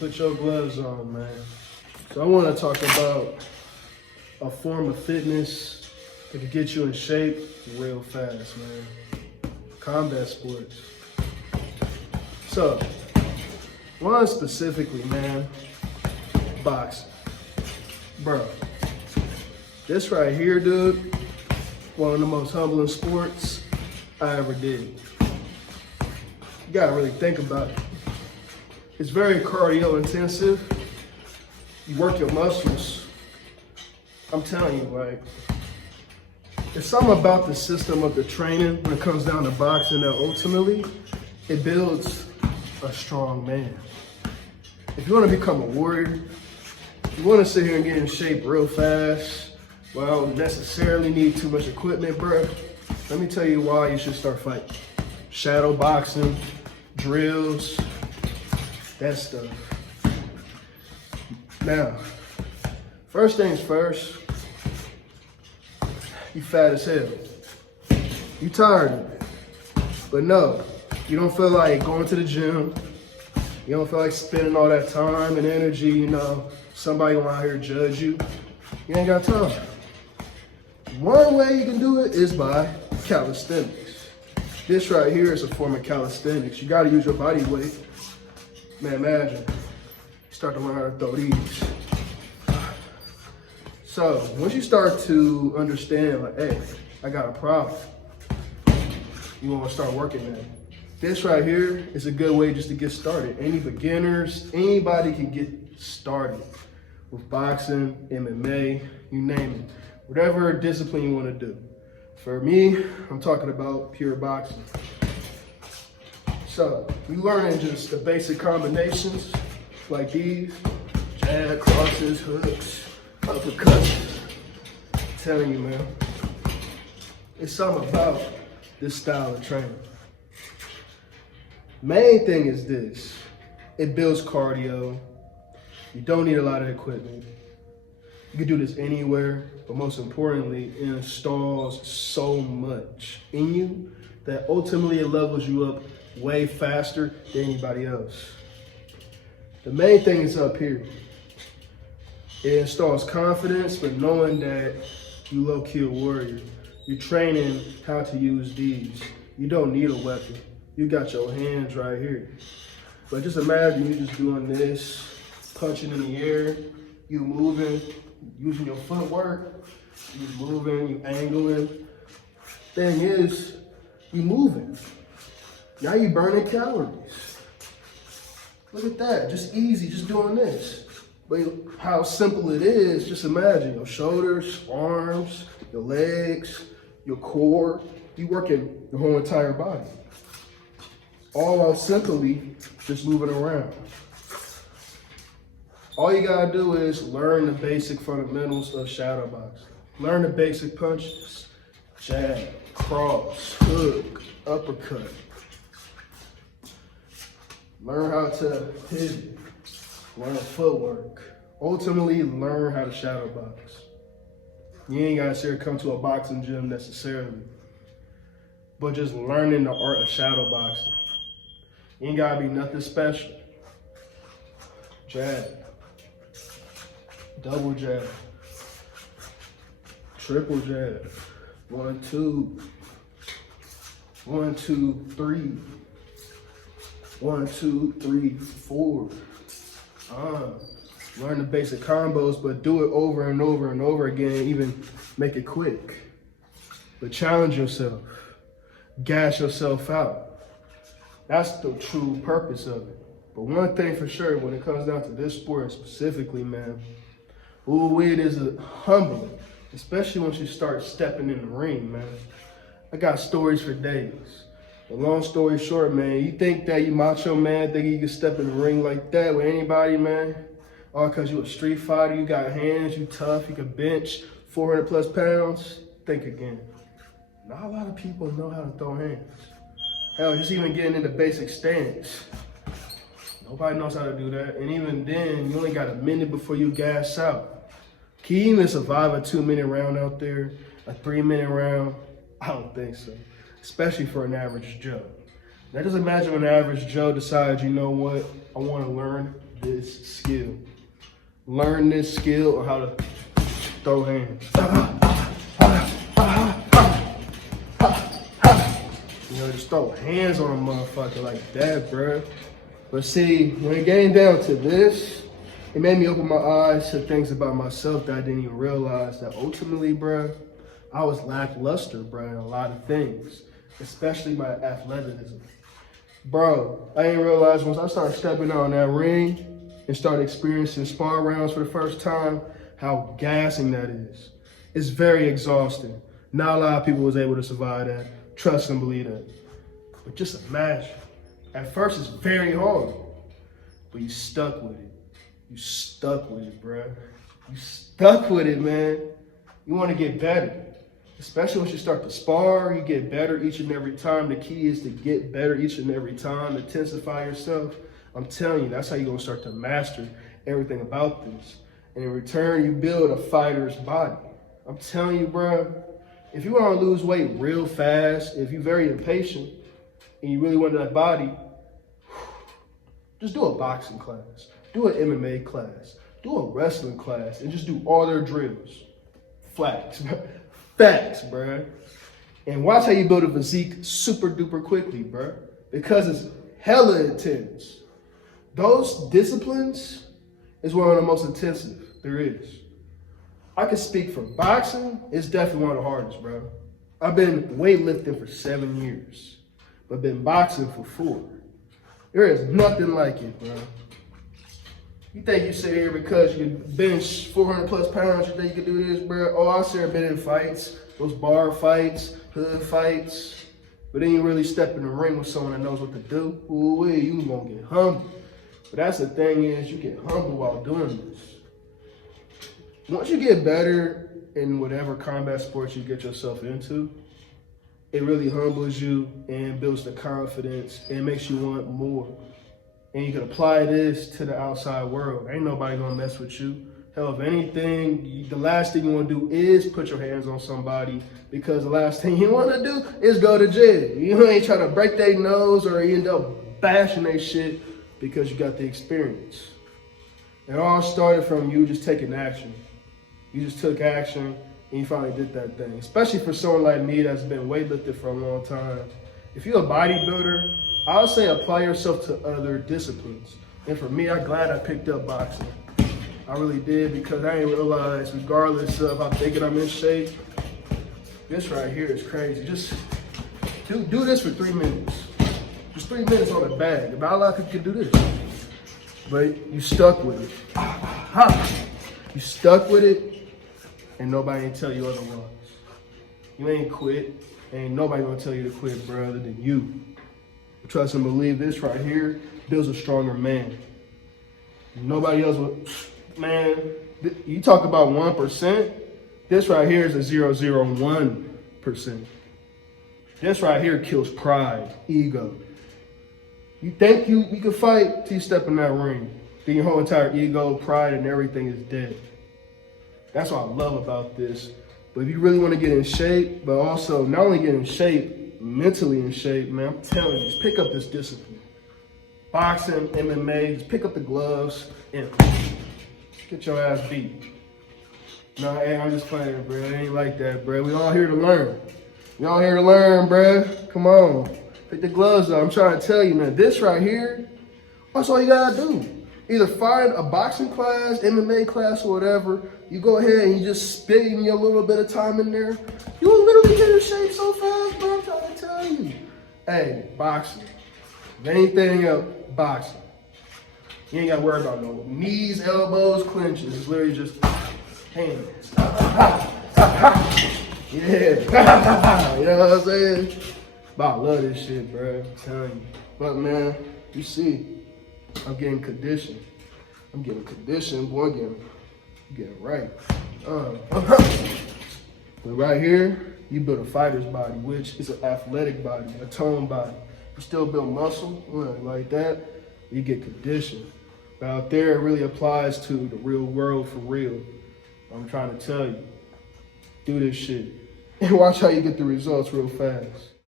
Put your gloves on, man. So I want to talk about a form of fitness that can get you in shape real fast, man. Combat sports. So, one specifically, man, boxing. Bro, this right here, dude, one of the most humbling sports I ever did. You gotta really think about it. It's very cardio intensive. You work your muscles. I'm telling you, like, it's something about the system of the training when it comes down to boxing that ultimately it builds a strong man. If you want to become a warrior, you want to sit here and get in shape real fast, well, don't necessarily need too much equipment, bro. Let me tell you why you should start fighting. Shadowboxing, drills, that stuff. Now, first things first, you fat as hell. You tired of it. But no, you don't feel like going to the gym. You don't feel like spending all that time and energy, you know, somebody gonna out here judge you. You ain't got time. One way you can do it is by calisthenics. This right here is a form of calisthenics. You gotta use your body weight. Man, imagine, you start to learn how to throw these. So, once you start to understand, like, hey, I got a problem, you wanna start working that. This right here is a good way just to get started. Any beginners, anybody can get started with boxing, MMA, you name it. Whatever discipline you wanna do. For me, I'm talking about pure boxing. So, you learning just the basic combinations like these, jab, crosses, hooks, uppercuts. I'm telling you, man, it's something about this style of training. Main thing is this, it builds cardio. You don't need a lot of equipment. You can do this anywhere, but most importantly, it installs so much in you that ultimately it levels you up way faster than anybody else. The main thing is up here. It installs confidence, but knowing that you low-key a warrior. You're training how to use these. You don't need a weapon. You got your hands right here. But just imagine you just doing this, punching in the air, you moving, using your footwork, you moving, you angling. Thing is, you moving. Now you burning calories. Look at that, just easy, just doing this. But how simple it is, just imagine your shoulders, arms, your legs, your core, you working the whole entire body. All while simply just moving around. All you gotta do is learn the basic fundamentals of shadowboxing. Learn the basic punches, jab, cross, hook, uppercut. Learn how to pivot, learn footwork. Ultimately, learn how to shadowbox. You ain't gotta sit here come to a boxing gym necessarily, but just learning the art of shadowboxing. You ain't gotta be nothing special. Jab, double jab, triple jab, 1, 2, 1, 2, 3, 1, 2, 3, 4. Learn the basic combos, but do it over and over and over again, even make it quick. But challenge yourself, gas yourself out. That's the true purpose of it. But one thing for sure, when it comes down to this sport specifically, man, it is humbling, especially once you start stepping in the ring, man. I got stories for days. But long story short, man, you think that you macho man, think you can step in the ring like that with anybody, man? All because you a street fighter, you got hands, you tough, you can bench 400 plus pounds? Think again. Not a lot of people know how to throw hands. Hell, just even getting into basic stance. Nobody knows how to do that. And even then, you only got a minute before you gas out. Can you even survive a 2-minute round out there? A 3-minute round? I don't think so. Especially for an average Joe. Now just imagine when an average Joe decides, you know what, I want to learn this this skill. Learn this skill on how to throw hands. You know, just throw hands on a motherfucker like that, bruh. But see, when it came down to this, it made me open my eyes to things about myself that I didn't even realize, that ultimately, bruh, I was lackluster, bruh, in a lot of things, especially my athleticism. Bro, I didn't realize once I started stepping out in that ring and started experiencing spar rounds for the first time, how gassing that is. It's very exhausting. Not a lot of people was able to survive that. Trust and believe that. But just imagine, at first it's very hard, but you stuck with it. You stuck with it, bruh. You stuck with it, man. You want to get better. Especially once you start to spar, you get better each and every time. The key is to get better each and every time, intensify yourself. I'm telling you, that's how you're going to start to master everything about this. And in return, you build a fighter's body. I'm telling you, bro, if you want to lose weight real fast, if you're very impatient, and you really want that body, just do a boxing class, do an MMA class, do a wrestling class, and just do all their drills. Facts, facts, bro. And watch how you build a physique super duper quickly, bro, because it's hella intense. Those disciplines is one of the most intensive there is. I can speak for boxing, it's definitely one of the hardest, bro. I've been weightlifting for 7 years, but been boxing for 4. There is nothing like it, bro. You think you sit here because you bench 400 plus pounds, you think you can do this, bro? Oh, I sure been in fights, those bar fights, hood fights, but then you really step in the ring with someone that knows what to do. Ooh, you gonna get humble. But that's the thing is, you get humble while doing this. Once you get better in whatever combat sports you get yourself into, it really humbles you and builds the confidence and makes you want more. And you can apply this to the outside world. Ain't nobody gonna mess with you. Hell, if anything, the last thing you wanna do is put your hands on somebody, because the last thing you wanna do is go to jail. You ain't trying to break their nose or you end up bashing their shit because you got the experience. It all started from you just taking action. You just took action and you finally did that thing. Especially for someone like me that's been weightlifted for a long time. If you're a bodybuilder, I would say apply yourself to other disciplines. And for me, I'm glad I picked up boxing. I really did, because I didn't realize, regardless of how thinking I'm in shape, this right here is crazy. Just do this for 3 minutes. Just 3 minutes on a bag. Not a lot of people can do this. But you stuck with it. You stuck with it, and nobody ain't tell you otherwise. You ain't quit. Ain't nobody gonna tell you to quit, bro, other than you. Trust and believe, this right here builds a stronger man. Nobody else will, man, you talk about 1%, this right here is a 0.001%. This right here kills pride, ego. You think you can fight till you step in that ring. Then your whole entire ego, pride, and everything is dead. That's what I love about this. But if you really want to get in shape, but also not only get in shape, mentally in shape, man, I'm telling you, just pick up this discipline. Boxing, MMA, just pick up the gloves and get your ass beat. No, hey, I'm just playing, bro. It ain't like that, bro. We all here to learn. We all here to learn, bro. Come on. Pick the gloves up. I'm trying to tell you, man, this right here, that's all you gotta do. Either find a boxing class, MMA class, or whatever. You go ahead and you just spit in your little bit of time in there. You will literally get in shape so fast, bro. I'm trying to tell you. Hey, boxing. If anything else, boxing. You ain't gotta worry about no knees, elbows, clinches. It's literally just hands. Yeah. You know what I'm saying? But I love this shit, bro. I'm telling you. But man, you see, I'm getting conditioned. I'm getting conditioned, boy. I'm getting right. But right here, you build a fighter's body, which is an athletic body, a toned body. You still build muscle, like that, you get conditioned. But out there, it really applies to the real world for real. I'm trying to tell you, do this shit. And watch how you get the results real fast.